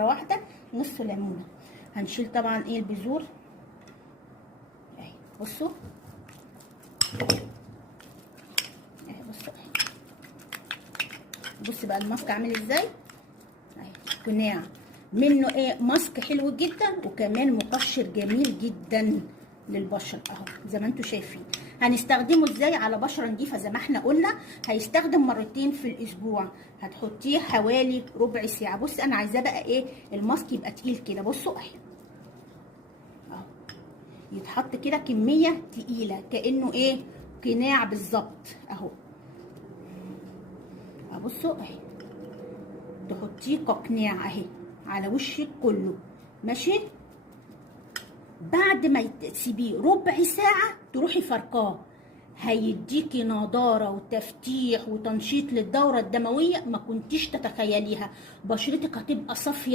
واحده نص ليمونه. هنشيل طبعا ايه البذور اهي، بصوا اهي، بصوا اهي، بص بقى الماسك عامل ازاي اهي، قناع منه ايه، ماسك حلو جدا وكمان مقشر جميل جدا للبشره اهو زي ما انتم شايفين. هنستخدمه ازاي على بشره نضيفه زي ما احنا قلنا؟ هيستخدم مرتين في الاسبوع، هتحطيه حوالي ربع ساعه. بص انا عايزاه بقى ايه، الماسك يبقى تقيل كده، بصوا اهي اهو، يتحط كده كميه تقيله كانه ايه، قناع بالظبط اهو. بصوا اهي، تحطيه كقناع اهي على وشك كله، ماشي. بعد ما تسيبيه ربع ساعه تروحي فركاه، هيديكي نضاره وتفتيح وتنشيط للدوره الدمويه ما كنتيش تتخيليها. بشرتك هتبقى صافيه